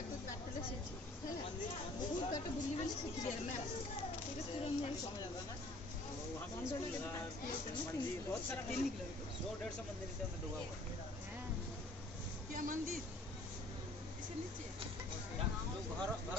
आपको बात से बहुत बात बुली बोली सीख गया ना ठीक है तुरंत नहीं समझ आता ना मंदिर बहुत सारा 100-150 मंदिर से अंदर डूबा हुआ क्या मंदिर इसे नीचे जो घर घर